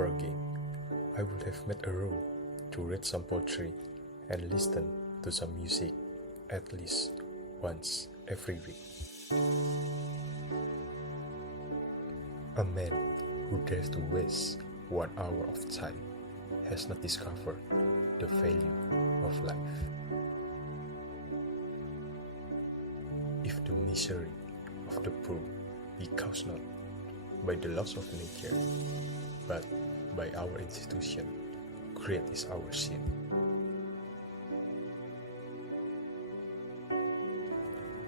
over again, I would have made a rule to read some poetry and listen to some music at least once every week. A man who dares to waste 1 hour of time has not discovered the value of life. If the misery of the poor be caused not by the loss of nature, but by our institution, great is our sin.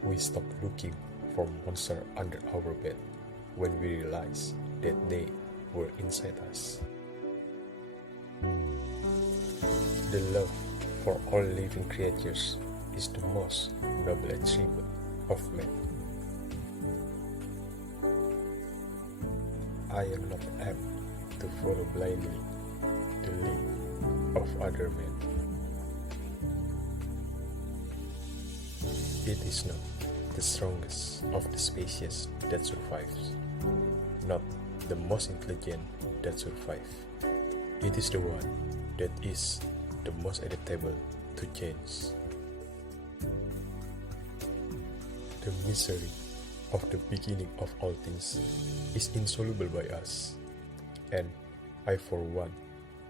We stopped looking for monsters under our bed when we realized that they were inside us. The love for all living creatures is the most noble attribute of man. I am not apt to follow blindly the lead of other men. It is not the strongest of the species that survives, not the most intelligent that survives. It is the one that is the most adaptable to change. The misery of the beginning of all things is insoluble by us, and I for one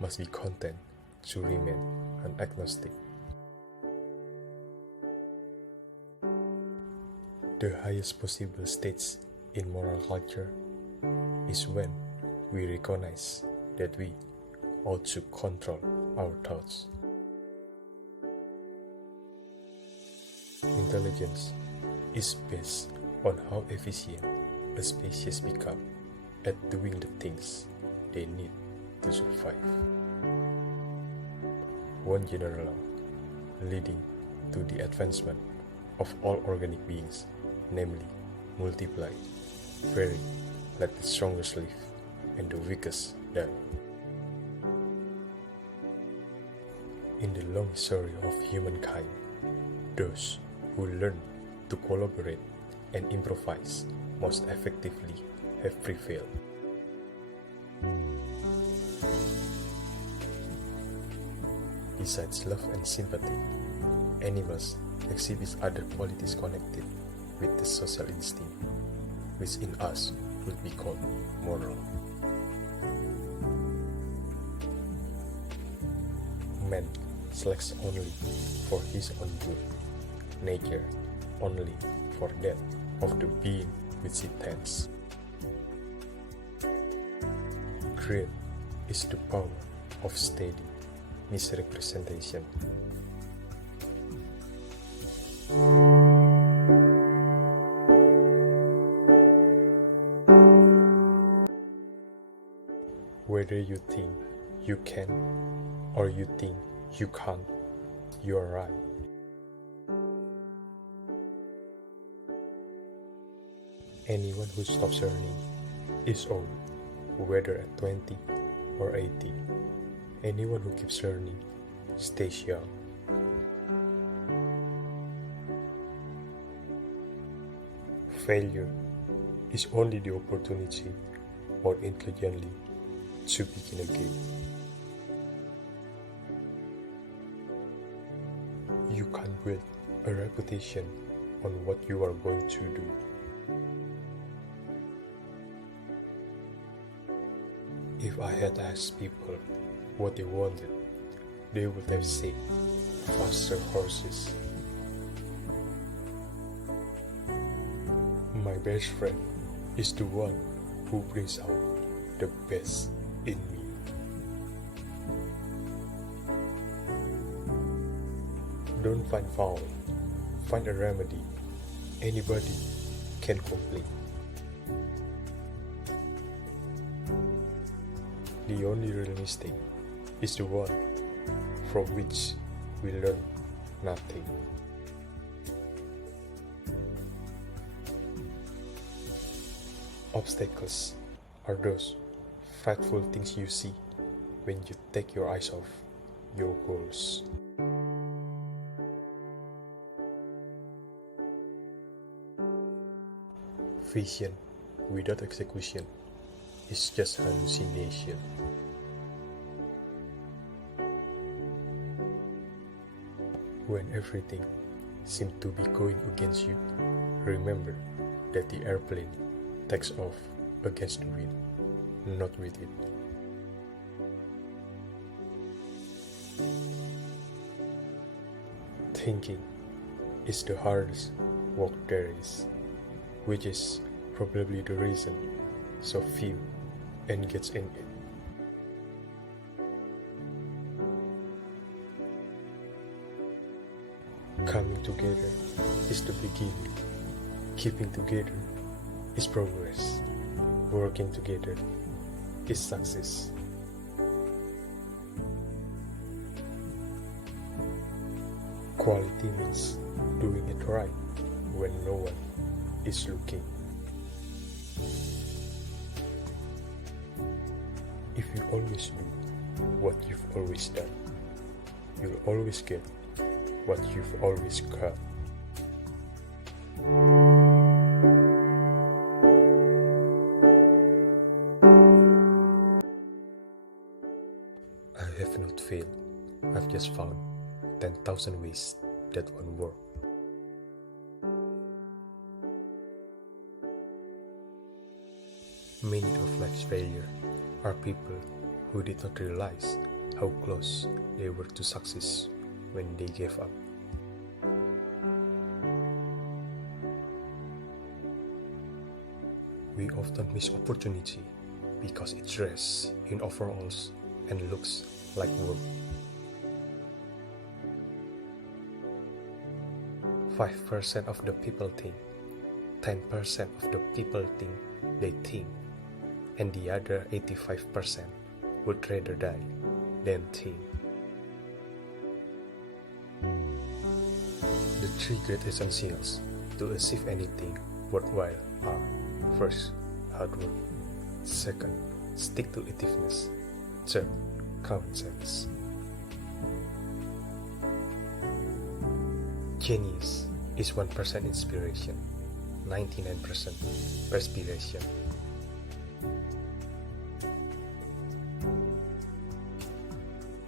must be content to remain an agnostic. The highest possible stage in moral culture is when we recognize that we ought to control our thoughts. Intelligence is based on how efficient a species becomes at doing the things they need to survive. One general law leading to the advancement of all organic beings, namely multiply, vary, let the strongest live and the weakest die. In the long history of humankind, those who learn to collaborate and improvise most effectively have prevailed. Besides love and sympathy, animals exhibit other qualities connected with the social instinct, which in us would be called moral. Man selects only for his own good, nature only for that of the being which it tends. Great is the power of steady misrepresentation. Whether you think you can or you think you can't, you are right. Anyone who stops learning is old, whether at 20 or 80. Anyone who keeps learning stays young. Failure is only the opportunity more intelligently to begin again. You can't build a reputation on what you are going to do. If I had asked people what they wanted, they would have said faster horses. My best friend is the one who brings out the best in me. Don't find fault, find a remedy. Anybody can complain. The only real mistake is the one from which we learn nothing. Obstacles are those frightful things you see when you take your eyes off your goals. Vision without execution is just hallucination. When everything seems to be going against you, remember that the airplane takes off against the wind, not with it. Thinking is the hardest work there is, which is probably the reason so few engage in it. Coming together is the beginning. Keeping together is progress. Working together is success. Quality means doing it right when no one is looking. If you always do what you've always done, you'll always get what you've always got. I have not failed. I've just found 10,000 ways that won't work. Many of life's failures are people who did not realize how close they were to success when they gave up. We often miss opportunity because it dresses in overalls and looks like work. 5% of the people think, 10% of the people think they think, and the other 85% would rather die than think. The 3 great essentials to achieve anything worthwhile are: first, hard work; second, stick to itiveness; third, common sense. Genius is 1% inspiration, 99% perspiration.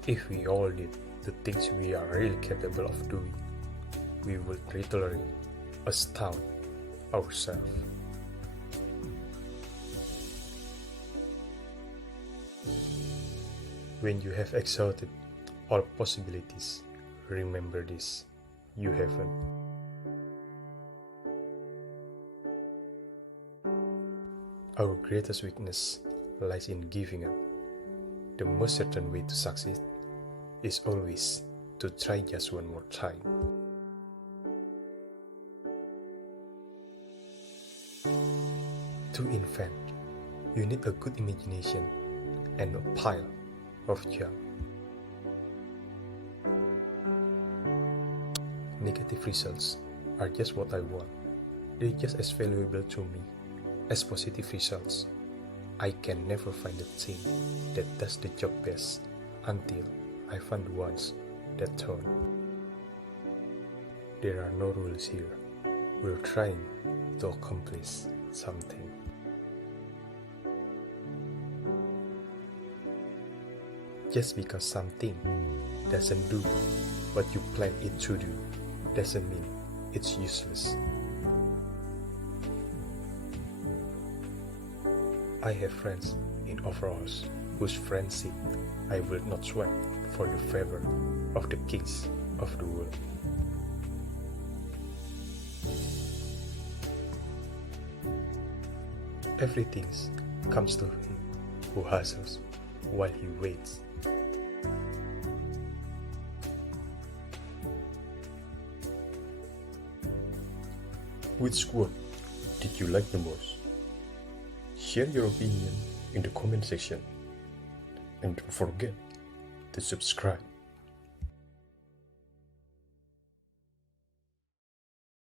If we all did the things we are really capable of doing, we would literally astound ourselves. When you have exhausted all possibilities, remember this: you haven't. Our greatest weakness lies in giving up. The most certain way to succeed is always to try just one more time. To invent, you need a good imagination and a pile of junk. Negative results are just what I want. They're just as valuable to me as positive results. I can never find the thing that does the job best until I find the ones that don't. There are no rules here. We're trying to accomplish something. Just because something doesn't do what you plan it to do doesn't mean it's useless. I have friends in overalls whose friendship I will not swap for the favor of the kings of the world. Everything comes to him who hustles while he waits. Which quote did you like the most? Share your opinion in the comment section, and don't forget to subscribe.